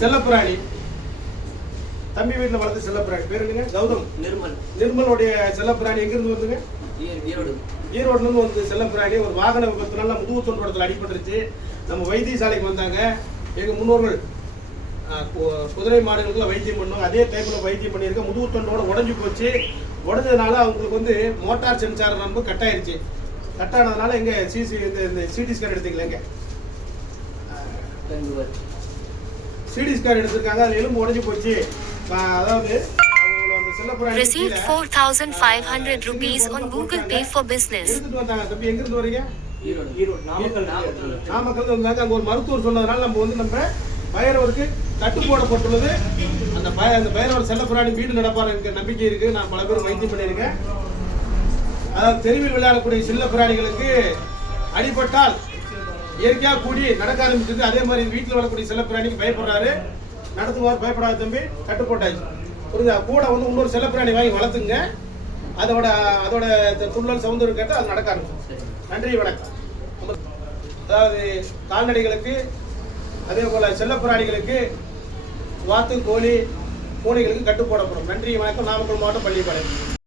செல்லப்பிராணி தம்பி வீட்டில் வளர்த்து செல்லப்பிராணி பேர் என்னங்க? கௌதம். நிர்மலுடைய செல்லப்பிராணி எங்கிருந்து வருதுங்க? ஈரோடுலேருந்து வந்து செல்லப்பிராணி ஒரு வாகன விபத்துனால முதுகு தோன்றத்தில் அடிபட்டுருச்சு. நம்ம வைத்தியசாலைக்கு வந்தாங்க. எங்கள் முன்னோர்கள் குதிரை மாடுகளுக்குலாம் வைத்தியம் பண்ணுவாங்க. அதே டைப்பில் வைத்தியம் பண்ணியிருக்க முதுகு தொண்டோட உடஞ்சி போச்சு. உடஞ்சதுனால அவங்களுக்கு வந்து மோட்டார் சென்சார் நம்ப கட் ஆயிடுச்சு. கட் ஆனதுனால எங்க இந்த சிடி ஸ்கேன் எடுத்தீங்களா? எங்க சிடி ஸ்கேன் எடுத்திருக்காங்க. அதில் எலும்பு உடஞ்சி போச்சு. அதாவது Received 4,500 rupees on Google Pay for business. எடுத்துட்டு வந்தாங்க. தம்பி எங்கிருந்து வரீங்க? நாமக்கல் வந்தாங்க. அங்கே ஒரு மருத்துவர் சொன்னதுனால நம்ம பைரவருக்கு கட்டு போடப்பட்டுள்ளது. அந்த பைரவர் செல்லப்பிராணி வீடு நடப்பார் எனக்கு நம்பிக்கை இருக்கு. நான் பல பேர் வைத்தியம் பண்ணியிருக்கேன். அதாவது தெருவில் விளையாடக்கூடிய செல்ல பிராணிகளுக்கு அடிபட்டால் இயற்கையாக கூடி நடக்க ஆரம்பிச்சது. அதே மாதிரி வீட்டில் விளையாடக்கூடிய செல்லப்பிராணிக்கு பயப்படுறாரு. நடத்துவார், பயப்படாத தம்பி, கட்டு போட்டாச்சு. புரிஞ்சா? கூட வந்து இன்னொரு செல்லப்பிராணி வாங்கி வளர்த்துங்க. அதோட துள்ளல் சவுந்தரம் கேட்டு அது நடக்க ஆரம்பிச்சு. நன்றி, வணக்கம். அதாவது கால்நடைகளுக்கு அதே போல செல்லப்பிராணிகளுக்கு வாத்து, கோழி, பூனைகளுக்கு கட்டு போடப்படும். நன்றி, வணக்கம். நாமக்கல் மாவட்டம் பள்ளிப்பாளையம்.